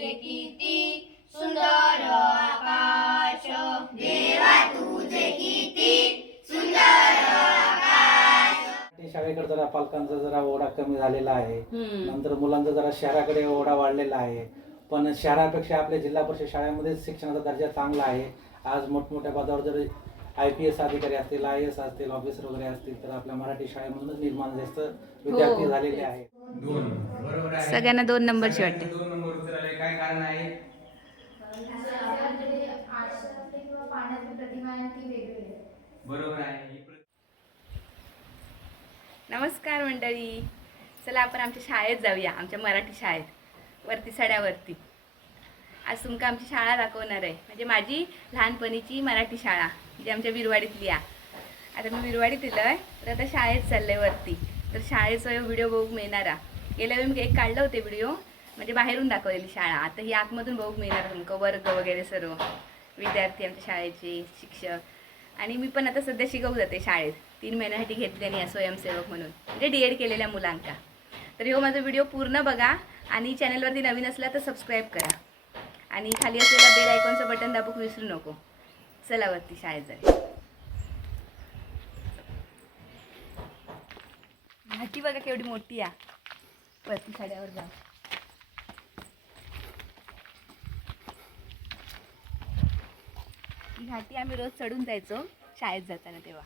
तुझे किती सुंदर आकाश. देवा तुझे किती सुंदर आकाश. शाळेकडे जरा पालकांचा जरा ओढा कमी झालेला आहे. हम्म. नंतर मुलांचा जरा शहराकडे ओढा वाढलेला आहे. पण शहरापेक्षा आपल्या जिल्हा परिषद शाळेमध्ये शिक्षणाचा दर्जा चांगला आहे. आज मोठमोठ्या पदावर जर आय पी एस अधिकारी असतील आय एस असतील ऑफिसर वगैरे असतील तर आपल्या मराठी शाळेमधूनच निर्माण जास्त विद्यार्थी हो. झालेले आहेत. दोन. बरोबर आहे. सगळ्यांना दोन नंबरची वाटते. वगैरे काय कारण आहे? बरोबर आहे. नमस्कार मंडळी. चला आपण आमच्या शाळेत जाऊया. आमच्या मराठी शाळेत. वरती सड्यावरती. आज तुमका आमची शाळा दाखवणार आहे. म्हणजे माझी लहानपणीची मराठी शाळा जी आमच्या विरवाडीतली आहे आता मी विरवाडीत येलो आहे तर आता शाळेत चाललं आहे वरती. तर शाळेचा व्हिडिओ बघू मिळणारा. गेल्या वेळी मी एक काढला होते व्हिडिओ. म्हणजे बाहेरून दाखवलेली शाळा. आता ही आतमधून बघू मिळणार तुमकं वर्ग वगैरे सर्व. विद्यार्थी आमच्या शाळेचे शिक्षक. आणि मी पण आता सध्या शिकवू जाते शाळेत. तीन महिन्यासाठी घेतल्याने आहे स्वयंसेवक म्हणून. म्हणजे डी एड केलेल्या मुलांका. तर हो माझा व्हिडिओ पूर्ण बघा आणि चॅनलवरती नवीन असला तर सबस्क्राईब करा. आणि खाली असलेल्या बेल आयकॉनचं बटन दाबूक विसरू नको. चला वरती शाळेत जाऊया घाटी बघा केवढी मोठी आहे. वरती साड्यावर जाऊ. ही घाटी आम्ही रोज चढून जायचो शाळेत जाताना तेव्हा.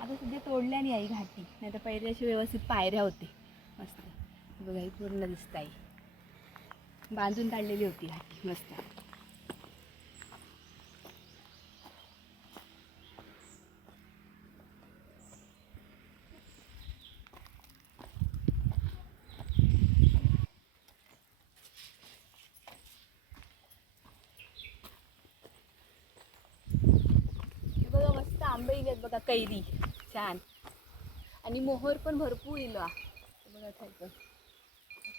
आता सध्या तोडल्याने आई घाटी. नाही तर पहिले अशी व्यवस्थित पायऱ्या होती. मस्त. बघा ही पूर्ण दिसत आहे बांधून काढलेली होती घाटी. मस्त हे बघा मस्त आंबे इलेत बघा कैरी छान आणि मोहर पण भरपूर इलो बघा आता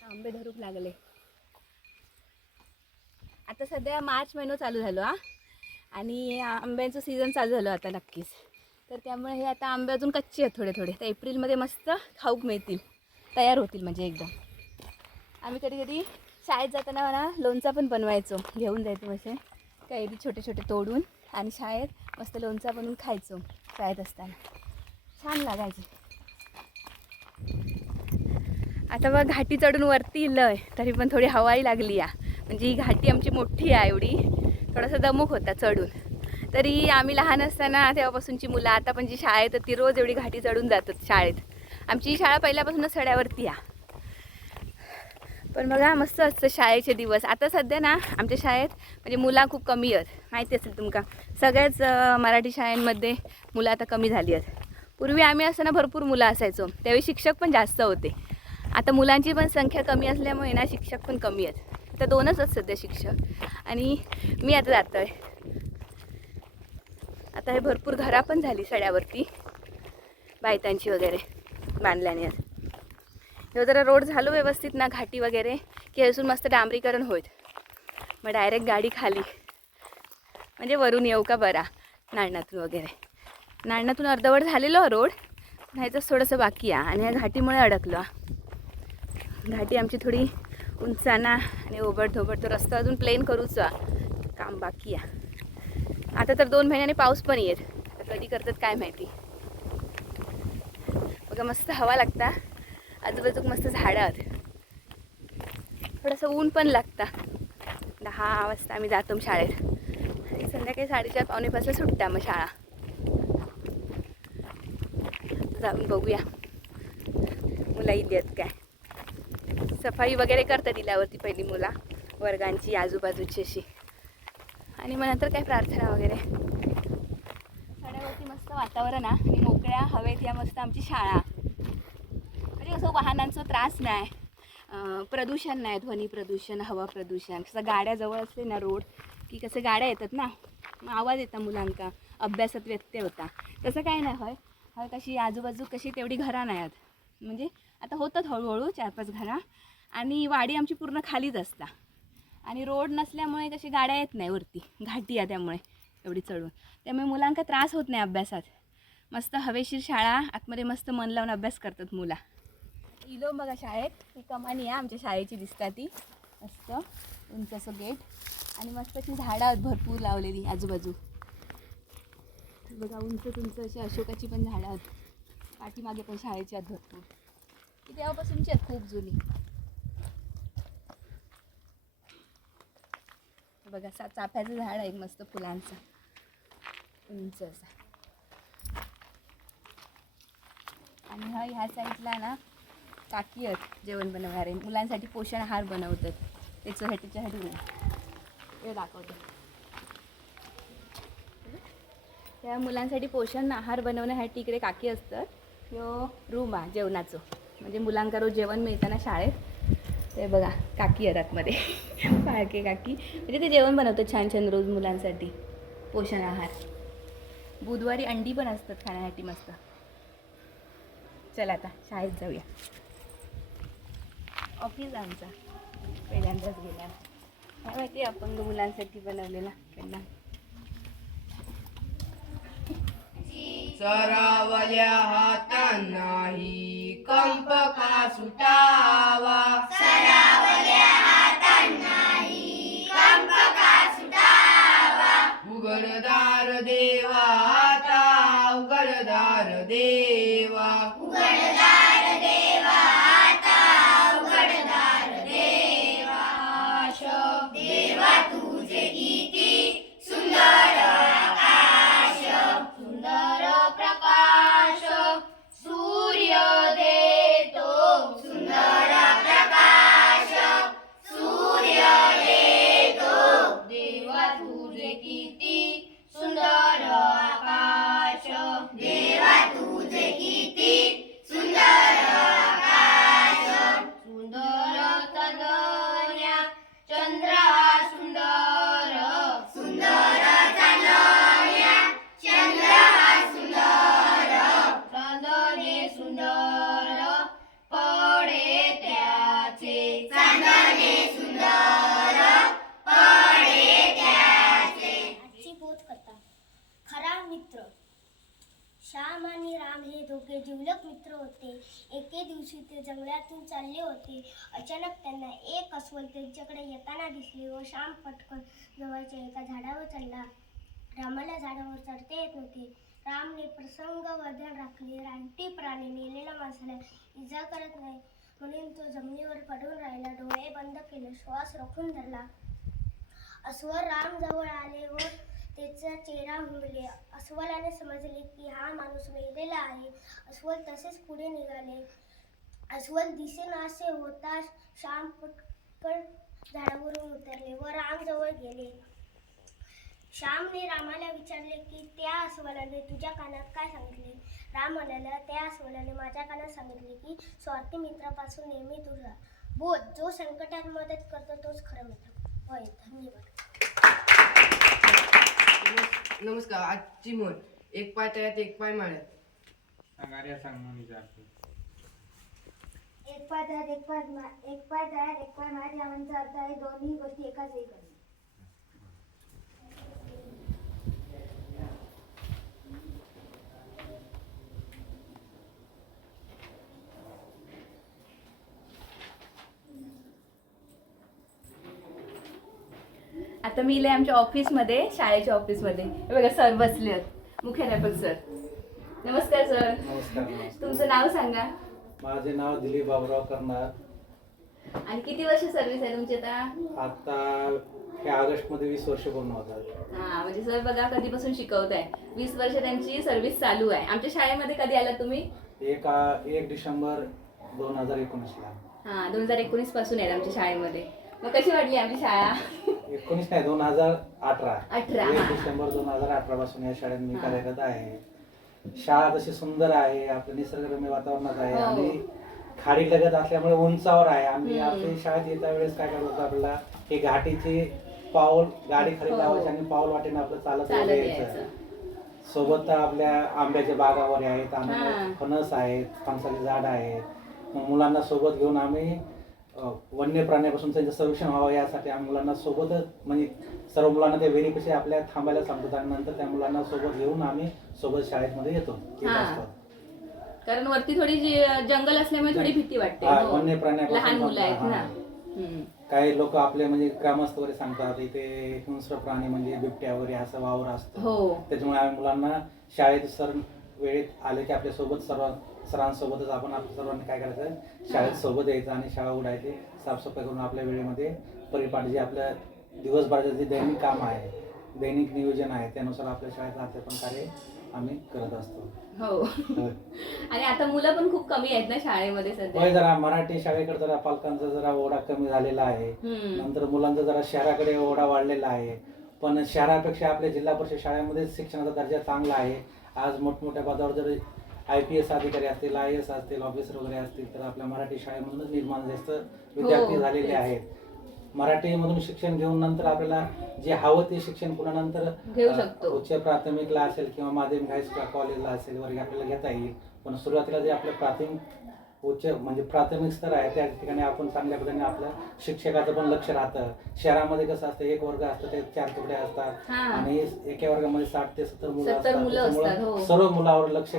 आंबे धरूक लागले. आता सध्या मार्च महिना चालू झालो हा. आणि आंब्यांचं सीझन चालू झालं आता नक्कीच. तर त्यामुळे हे आता आंबे अजून कच्चे आहेत थोडे थोडे. तर एप्रिलमध्ये मस्त खाऊक मिळतील. तयार होतील म्हणजे एकदम. आम्ही कधी कधी शाळेत जाताना मला लोणचा पण बनवायचो. घेऊन जायचो असे. कैरी छोटे छोटे तोडून आणि शाळेत मस्त लोणचा बनवून खायचो शाळेत असताना. छान लागायचे. आता बघ घाटी चढून वरती लय तरी पण थोडी हवाई लागली या. म्हणजे ही घाटी आमची मोठी आहे एवढी. थोडासा दमक होता चढून. तरी आम्ही लहान असताना तेव्हापासूनची मुलं आता पण जी शाळेत ती रोज एवढी घाटी चढून जातात शाळेत. आमची ही शाळा पहिल्यापासूनच सड्यावरती आहे पण बघा मस्त असतं शाळेचे दिवस. आता सध्या ना आमच्या शाळेत म्हणजे मुलं खूप कमी आहेत. माहिती असेल तुमका. सगळ्याच मराठी शाळांमध्ये मुलं आता कमी झाली आहेत. पूर्वी आम्ही असताना भरपूर मुलं असायचो. त्यावेळी शिक्षक पण जास्त होते. आता मुलांची पण संख्या कमी असल्यामुळे ना शिक्षक पण कमी आहेत. तर दोनच आहेत सध्या शिक्षक. आणि मी आता जातो आहे आता हे भरपूर घरा पण झाली सड्यावरती. बायतांची वगैरे बांधल्याने ह्यो जरा रोड झालो व्यवस्थित ना घाटी वगैरे की अजून मस्त डांबरीकरण होईल. मग डायरेक्ट गाडी खाली. म्हणजे वरून येऊ का बरा नाळणातून वगैरे. नाळणातून अर्धवट झालेलो रोड नाहीतच थोडंसं बाकी आहे. आणि या घाटीमुळे अडकलो. घाटी आमची थोडी उंचाना आणि ओबड धोबड तो रस्ता अजून प्लेन करूच. काम बाकी आहे. आता तर दोन महिन्याने पाऊस पण येत तर कधी करतात काय माहिती. बघा मस्त हवा लागता. आजूबाजूक मस्त झाडं आहेत थोडंसं ऊन पण लागता. दहा वाजता आम्ही जातो शाळेत. आणि संध्याकाळी साडेचार पावणेपासून सुटता मग शाळा. जाऊन बघूया. मुलाही इथे काय? सफाई वगैरे करतात दिल्यावरती पहिली मुला वर्गांची आजूबाजूची अशी. आणि मग नंतर काय प्रार्थना वगैरे? शाळेवरती मस्त वातावरण आहे आणि मोकळ्या हवेत या मस्त आमची शाळा. म्हणजे असं वाहनांचा त्रास नाही. प्रदूषण नाही ध्वनी प्रदूषण हवा प्रदूषण. कसं गाड्या जवळ असले ना रोड की कसं गाड्या येतात ना मग आवाज येता मुलांका अभ्यासात व्यत्यय होता. तसं काय नाही होय. हय कशी आजूबाजू कशी तेवढी घरा नाही आहेत म्हणजे आता होतात हळूहळू चार पाच घरा. आणि वाडी आमची पूर्ण खालीच असता. आणि रोड नसल्यामुळे कशी गाड्या येत नाही वरती. घाटी आहे त्यामुळे एवढी चढून. त्यामुळे मुलांका त्रास होत नाही अभ्यासात. मस्त हवेशीर शाळा आतमध्ये मस्त मन लावून अभ्यास करतात मुला. इलो बघा शाळेत. ही कमानी आहे आमच्या शाळेची दिसता ती. मस्त. उंच असं गेट. आणि मस्त अशी झाडं आहेत भरपूर लावलेली आजूबाजू. बघा उंच उंच अशी अशोकाची पण झाडं आहेत. पाठीमागे पण शाळेची आहेत भरपूर. ती तेव्हापासूनची आहेत खूप जुनी. बघा सा चाफ्याचं झाड आहे मस्त फुलांचं. उंच असं. आणि हा ह्या साईडला ना काकी आहेत जेवण बनवणारे. मुलांसाठी पोषण आहार बनवतात. त्याच्यासाठी त्याच्यासाठी हे दाखवतो. त्या मुलांसाठी पोषण आहार बनवण्यासाठी इकडे काकी असतं यो रूम आहे जेवणाचं. म्हणजे मुलांका रोज जेवण मिळताना शाळेत. ते बघा काकी आहेत आतमध्ये. फाळके काकी. म्हणजे ते जेवण बनवतात छान छान रोज मुलांसाठी. पोषण आहार. बुधवारी अंडी पण असतात खाण्यासाठी मस्त. चला आता शाळेत जाऊया. ऑफिस आमचा. पहिल्यांदाच गेला. काय माहिती अपंग मुलांसाठी बनवलेला त्यांना. सरावल्या हातांनाही कंप का सुटावा? उघडदार देवा श्याम आणि राम हे दोघे जिवलक मित्र होते. एके दिवशी ते जंगलातून चालले होते. अचानक त्यांना एक अस्वल त्यांच्याकडे येताना दिसले व श्याम पटकन जवळच्या एका झाडावर चढला. रामाला झाडावर चढता येत नव्हते. रामने प्रसंग वधन राखले. रानटी प्राणी नेलेल्या माणसाला इजा करत नाही. म्हणून तो जमिनीवर पडून राहिला. डोळे बंद केले. श्वास रोखून धरला. अस्वल राम जवळ आले व त्याचा चेहरा हुंबले अस्वलाने समजले की हा माणूस मेलेला आहे. अस्वल तसेच पुढे निघाले. अस्वल दिसेनासे होता. श्याम पटकन झाडावरून उतरले व रामजवळ गेले. श्यामने रामाला विचारले की त्या अस्वलाने तुझ्या कानात काय सांगितले? राम म्हणाला त्या अस्वलाने माझ्या कानात सांगितले की स्वार्थी मित्रापासून नेहमी दूर राहा. बोध जो संकटात मदत करतो तोच खरं मित्र. होय धन्यवाद. नमस्कार आजची म्हण. एक पाय तळ्यात एक पाय माळ्यात. सांग आर्या सांग एक पाय तळ्यात एक पाय मा- एक पाय तळ्यात एक पाय माळ्यात या म्हणचा अर्थ आहे दोन्ही गोष्टी एकाच वेळी करणे. आता मी इले आमच्या ऑफिसमध्ये शाळेच्या ऑफिसमध्ये. बघा सर बसले आहेत. मुख्याध्यापक सर. नमस्कार सर. नमस्कार नमस्कार. तुमचं नाव सांगा. माझे नाव दिलीप बाबुराव करणार आणि किती वर्ष सर्व्हिस आहे तुमची आता? आता ह्या ऑगस्टमध्ये वीस वर्ष पूर्ण होतात. हा म्हणजे सर बघा कधीपासून शिकवताय. वीस वर्ष त्यांची सर्व्हिस चालू आहे. आमच्या शाळेमध्ये कधी आला तुम्ही? एक एक डिसेंबर दोन हजार एकोणीसला. हा दोन हजार एकोणीसपासून आहे आमच्या शाळेमध्ये. मग कशी वाटली आमची शाळा? एकोणीस नाही दोन हजार अठरा अठरा, एक हा. डिसेंबर दोन हजार अठरा पासून या शाळेत मी हा. कार्यरत आहे शाळा तशी सुंदर आहे आपलं निसर्गरम्य वातावरणात आहे हो. आणि खाडी लगत असल्यामुळे उंचावर आहे आम्ही हम्म. आपली शाळेत येत्या वेळेस काय करत होतो आपल्याला हे घाटीची पाऊल गाडी खाली हो. लावायची आणि पाऊल वाटेने आपलं चालत चालत वगैरे यायचं यायचं सोबत आपल्या आंब्याच्या बागावर आहेत हा. आंबे फणस आहेत फणसाचे झाड आहेत मग मुलांना सोबत घेऊन आम्ही वन्य प्राण्यापासून त्यांचं संरक्षण व्हावं यासाठी आम्ही मुलांना सोबतच म्हणजे सर्व मुलांना त्या वेरीपेक्षा आपल्या थांबायला सांगतो आणि नंतर त्या मुलांना सोबत घेऊन आम्ही सोबत शाळेमध्ये येतो येत हा. असतो. कारण वरती थोडी जी- जंगल असल्यामुळे थोडी भीती वाटते हा, हो. वन्य प्राण्यापासून लहान मुलं आहेत हा. ना हम्म. काही लोक आपले म्हणजे ग्रामस्थ वगैरे सांगतात इथे हिंस्र प्राणी म्हणजे बिबट्या वगैरे असं वावर असतो हो त्याच्यामुळे आम्ही मुलांना शाळेत सर वेळेत आले की आपल्यासोबत सर्व सरांसोबतच आपण आपल्या सर्वांनी काय करायचं शाळेत सोबत यायचं आणि शाळा उडायची साफसफाई करून आपल्या वेळेमध्ये परिपाठ जे आपलं दिवसभराचं जे दैनिक काम आहे दैनिक नियोजन आहे त्यानुसार आपल्या शाळेत पण कार्य आम्ही करत असतो. हो. होय. आणि आता मुलं पण खूप कमी आहेत ना शाळेमध्ये सध्या? जरा मराठी शाळेकडे जरा पालकांचा जरा ओढा कमी झालेला आहे. नंतर मुलांचा जरा शहराकडे ओढा वाढलेला आहे. पण शहरापेक्षा आपल्या जिल्हा परिषद शाळेमध्ये शिक्षणाचा दर्जा चांगला आहे. आज मोठमोठ्या पदावर जर आय पी एस अधिकारी असतील आय एस असतील ऑफिसर वगैरे असतील तर आपल्या मराठी शाळेमधूनच निर्माण जास्त विद्यार्थी हो, झालेले तेच. आहेत मराठीमधून शिक्षण घेऊन नंतर आपल्याला जे हवं ते शिक्षण पुन्हा नंतर. उच्च प्राथमिकला असेल किंवा माध्यमिक हायस्कूल कॉलेजला असेल वर्ग आपल्याला घेता येईल पण सुरुवातीला जे आपलं प्राथमिक उच्च म्हणजे प्राथमिक स्तर आहे त्या ठिकाणी आपण चांगल्या पद्धतीने आपलं शिक्षकाचं पण लक्ष राहतं शहरामध्ये कसं असतं एक वर्ग असतं ते चार तुकडे असतात. आणि एका वर्गामध्ये साठ ते सत्तर मुलं 70 असतात मुलं त्याच्यामुळं असतात, हो. सर्व मुलावर लक्ष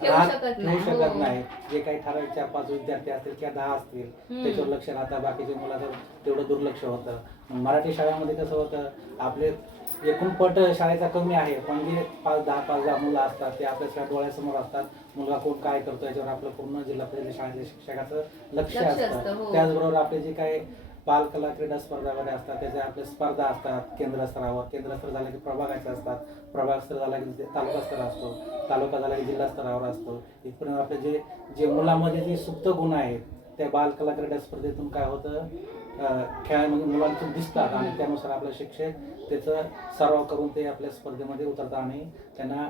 ठेवू राहत- शकत ठेवू नाही, शकत हो. नाही जे काही ठराविक चार पाच विद्यार्थी असतील किंवा दहा असतील हम्म. त्याच्यावर लक्ष राहतं बाकीच्या मुलाचं तेवढं दुर्लक्ष होतं मराठी शाळेमध्ये कसं होतं आपले एकूण पट शाळेचा कमी आहे पण जे पाच दहा पाच दहा मुलं असतात ते आपल्या शाळेत डोळ्यासमोर असतात मुलगा कोण काय करतो याच्यावर आपलं पूर्ण जिल्हा परिषद शाळेच्या शिक्षकाचं लक्ष लक्ष असतं, असतं हो. त्याचबरोबर आपले जे काही बालकला क्रीडा स्पर्धा वगैरे असतात त्याच्या आपल्या स्पर्धा असतात केंद्र स्तरावर. केंद्र स्तर झालं की प्रभागाचे असतात. प्रभाग स्तर झाला की तालुका स्तर असतो. तालुका झाला की जिल्हा स्तरावर असतो. इथपर्यंत आपले जे जे मुलामध्ये जे सुप्त गुण आहेत त्या बालकला क्रीडा स्पर्धेतून काय होतं? खेळामध्ये मुलांतून दिसतात आणि त्यानुसार आपले शिक्षक त्याचं सराव करून ते आपल्या स्पर्धेमध्ये उतरतात आणि त्यांना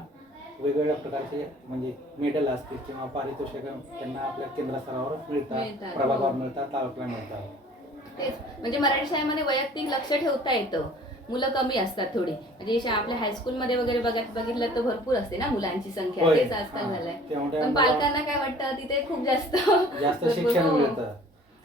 वेगवेगळ्या प्रकारचे म्हणजे मेडल असतील किंवा पारितोषिक त्यांना आपल्या केंद्र स्तरावर मिळतात, प्रभागावर. मिळतात तालुक्याला मिळतात. तेच. म्हणजे मराठी शाळेमध्ये वैयक्तिक लक्ष ठेवता येतं. मुलं कमी असतात थोडी. म्हणजे आपल्या हायस्कूलमध्ये वगैरे बघत बघितलं तर भरपूर असते ना मुलांची संख्या. तेच आजकाल हा. झालंय. पण पालकांना काय वाटतं तिथे खूप जास्त जास्त भरपूर- शिक्षण हो. मिळतं.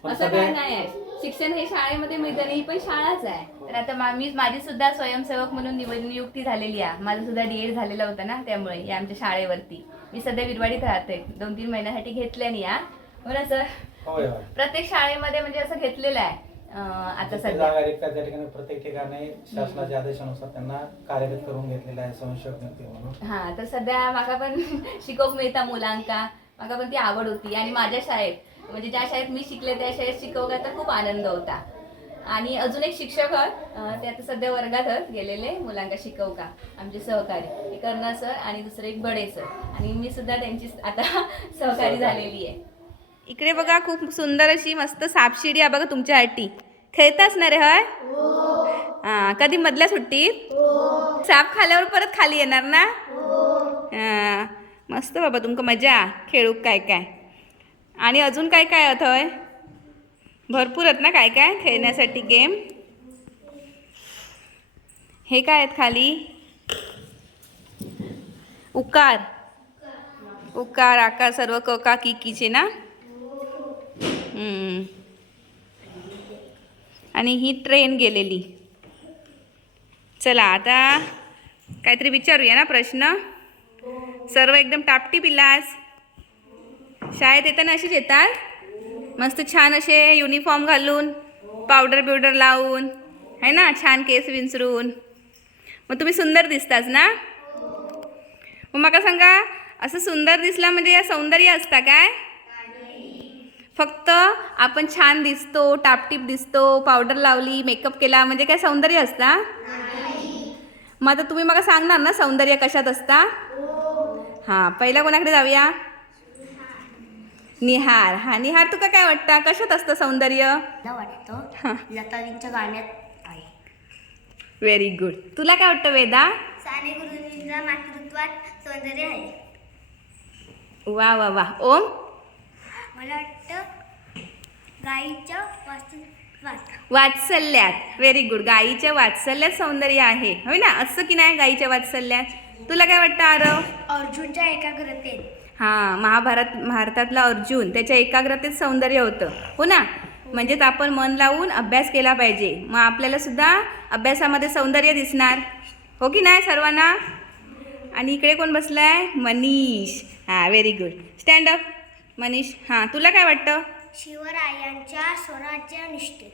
पण असं काय नाही आहे. शिक्षण हे शाळेमध्ये मिळतं नाही पण शाळाच आहे. तर आता मा- माझी सुद्धा स्वयंसेवक म्हणून नियुक्ती झालेली आहे. माझं सुद्धा डीएड झालेला होता ना त्यामुळे या आमच्या शाळेवरती. मी सध्या विरवाडीत राहते. दोन तीन महिन्यासाठी घेतल्याने या बरं सर होय होय. प्रत्येक शाळेमध्ये म्हणजे असं घेतलेलं आहे. अं, आता जिथे सध्या. जागा रिक्त आहे त्या ठिकाणी प्रत्येक ठिकाणी शासनाच्या आदेशानुसार त्यांना कार्यरत करून घेतलेलं आहे स्वयंसेवक नियुक्ती म्हणून. हा तर सध्या माका पण शिकोवक मिळता मुलांका. माका पण ती आवड होती. आणि माझ्या शाळेत म्हणजे ज्या शाळेत मी शिकले त्या शाळेत शिकवका तर खूप आनंद होता. आणि अजून एक शिक्षक आहेत अं, ते आता सध्या वर्गातच गेलेले मुलांका शिकवका. आमचे सहकारी. एक कर्णा सर आणि दुसरे एक बडे सर. आणि मी सुद्धा त्यांची आता सहकारी. झालेली आहे. इकडे बघा खूप सुंदर अशी मस्त सापशिडी आहे बघा तुमच्यासाठी खेळताच ना रे हय? हा. कधी मधल्या सुट्टीत साप खाल्यावर परत खाली येणार ना? हा. मस्त बाबा तुमका मजा. खेळूक काय काय. आणि अजून काय काय आहे थंय भरपूर आहेत ना काय काय? खेळण्यासाठी गेम हे काय आहेत खाली? उकार. उकार आकार सर्व क का की कीचे ना. आणि ही ट्रेन गेलेली. चला आता काहीतरी विचारूया ना प्रश्न? सर्व एकदम टापटी पिलास शाळेत येताना अशीच येतात? मस्त छान असे युनिफॉर्म घालून पावडर बिवडर लावून है ना? छान केस विंचरून. मग तुम्ही सुंदर दिसताच ना? मग मला सांगा असं सुंदर दिसला म्हणजे या सौंदर्य असता काय? फक्त आपण छान दिसतो टापटीप दिसतो पावडर लावली मेकअप केला म्हणजे काय सौंदर्य असता? मग आता तुम्ही मला सांगणार ना सौंदर्य कशात असता? हां पहिला कोणाकडे जाऊया? निहार. हा निहार तुका काय वाटतं? कशात असतं सौंदर्य? वाटतं? गाण्यात आहे. व्हेरी गुड तुला काय वाटतं वेदा? मातृत्वात सौंदर्य आहे. वा वा वा. ओम? मला वाटतं गाईच्या वात्सल्यात. व्हेरी गुड गाईच्या वात्सल्यात सौंदर्य आहे. होय ना? असं की नाही गाईच्या वात्सल्यात? तुला काय वाटतं आरव? अर्जुनच्या एकाग्रतेत. हां महाभारत भारतातला अर्जुन त्याच्या एकाग्रतेत सौंदर्य होतं. हो ना? म्हणजेच आपण मन लावून अभ्यास केला पाहिजे. मग आपल्याला सुद्धा अभ्यासामध्ये सौंदर्य दिसणार. हो की नाही सर्वांना? आणि इकडे कोण बसलाय? मनीष. हां very good stand up Manish हां तुला काय वाटतं? शिवरायांच्या स्वराज्य निष्ठे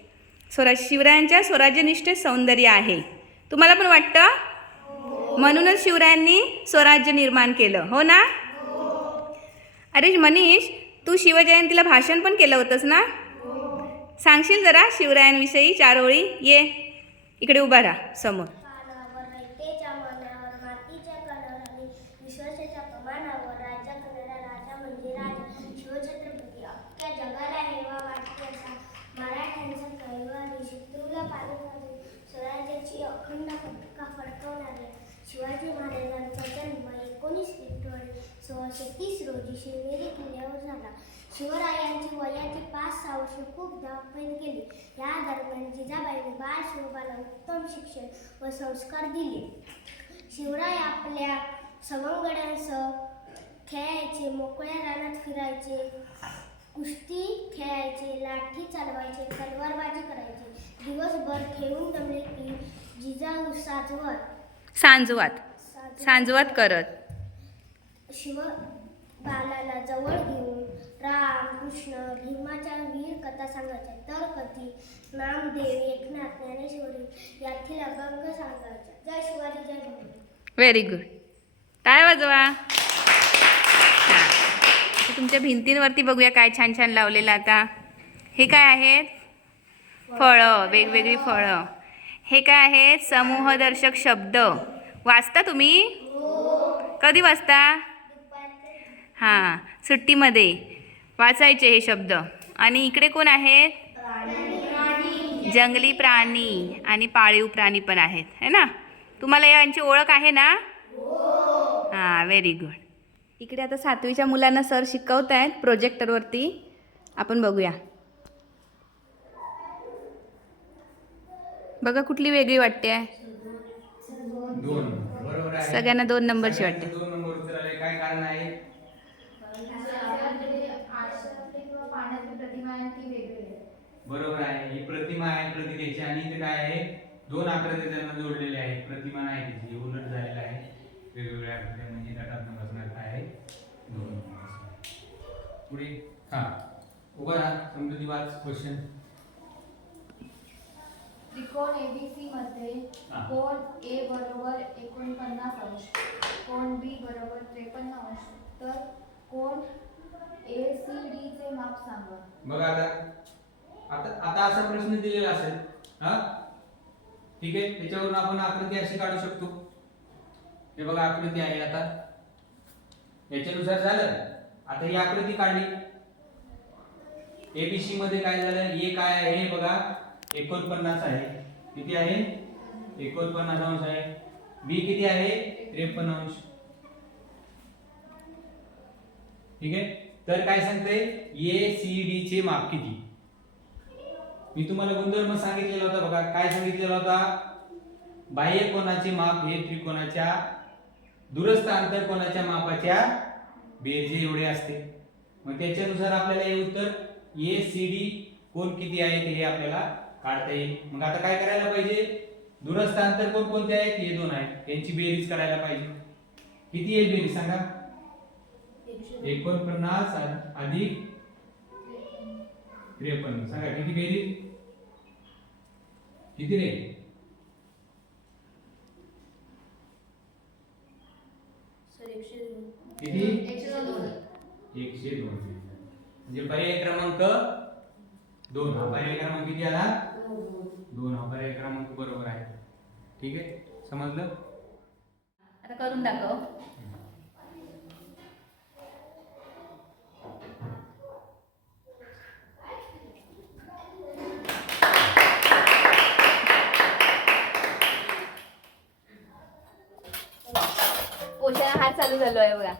स्वराज शिवरायांच्या स्वराज्यनिष्ठेत सौंदर्य आहे. तुम्हाला पण वाटतं? म्हणूनच शिवरायांनी स्वराज्य निर्माण केलं हो ना? अरे मनीष तू शिवजयंतीला भाषण पण केलं होतंस ना? सांगशील जरा शिवरायांविषयी चार ओळी ये इकडे उभा राहा समोर. शिवाजी महाराजांचा जन्म एकोणीस फेब्रुवारी सोळाशे तीस रोजी शिवनेरी किल्ल्यावर झाला. शिवरायांची वयाची पाच सहा वर्ष खूप धावपळ गेली या दरम्यान जिजाबाईने बाळ शिवबाला उत्तम शिक्षण व संस्कार दिले. शिवराय आपल्या सवंगड्यांसह खेळायचे मोकळ्या रानात फिरायचे कुस्ती खेळायचे लाठी चालवायचे तलवारबाजी करायचे. दिवसभर खेळून जमले की जिजाऊ साजवत सांजवात. साजवत करत. शिव बालाला जवळ घेऊन राम कृष्ण भीमाच्या वीर कथा सांगायच्या. तर कधी नामदेव एकनाथ ज्ञानेश्वरी यातील अभंग सांगायच्या. जय शिवाजी जय व्हेरी गुड काय वाजवा? तुमच्या भिंतींवरती बघूया काय छान छान लावलेलं आता. हे काय आहेत? फळं वेगवेगळी फळं. हे काय आहेत समूहदर्शक शब्द. वाचता तुम्ही? कधी वाचता? हां सुट्टीमध्ये. वाचायचे हे शब्द. आणि इकडे कोण आहेत जंगली प्राणी आणि पाळीव प्राणी पण आहेत. है ना? तुम्हाला यांची ओळख आहे ना? हां व्हेरी गुड इकडे आता सातवीच्या मुलांना सर शिकवत आहेत प्रोजेक्टरवरती आपण बघूया. बघा कुठली वेगळी वाटते आहे. दोन. बरोबर आहे सगळ्यांना दोन नंबरची वाटते आहे? बरोबर आहे. ही प्रतिमा आहे प्रतिकेची आणि इथे काय आहे? दोन आकृती त्यांना जोडलेले आहेत. प्रतिमा नाही त्याची उलट झालेला आहे. वेगवेगळ्या आकृत्या म्हणजे गटात बसणार काय आहे. दोन. पुढे. हा. उभा राहा. समजुती वाच क्वेश्चन त्रिकोण एबीसी मध्ये हा. कोण ए बरोबर एकोणपन्नास अंश कोण बी बरोबर त्रेपन्न अंश तर कोण ए सी डी चे माप सांगा. बघा आता. आता आता असा प्रश्न दिलेला असेल हा? ठीक आहे त्याच्यावरून आपण आकृती अशी काढू शकतो. हे बघा आकृती आहे आता. याच्यानुसार झालं. आता ही आकृती काढली. एबीसी मध्ये काय झालं? ए काय आहे? हे बघा. एकोणपन्नास आहे. किती आहे? एकोणपन्नास अंश आहे. बी किती आहे? त्रेपन्न अंश. ठीक आहे? तर काय सांगते? ए सी डी चे माप किती? मी तुम्हाला गुणधर्म सांगितलेला होता बघा. काय सांगितलेला होता? बाह्य कोणाचे माप हे त्रिकोणाच्या दुरस्थ अंतर कोणाच्या मापाच्या बेरजे एवढे असते. मग त्याच्यानुसार आपल्याला हे उत्तर ए सी डी कोण किती आहे ते हे आपल्याला काढता येईल. मग आता काय करायला पाहिजे? दूरस्थ अंतर कोण कोणते आहेत? हे दोन आहेत. यांची बेरीज करायला पाहिजे. किती येईल बेरीज? सांगा. एकोणपन्नास अधिक त्रेपन्न. सांगा किती बेरीज? किती रे किती? एकशे दोन. म्हणजे पर्याय क्रमांक दोन. हा पर्याय क्रमांक किती आला? दोन हा पर्याय क्रमांक बरोबर आहे. ठीक आहे? समजलं? आता करून दाखव. पोषण हात चालू झालो आहे बघा.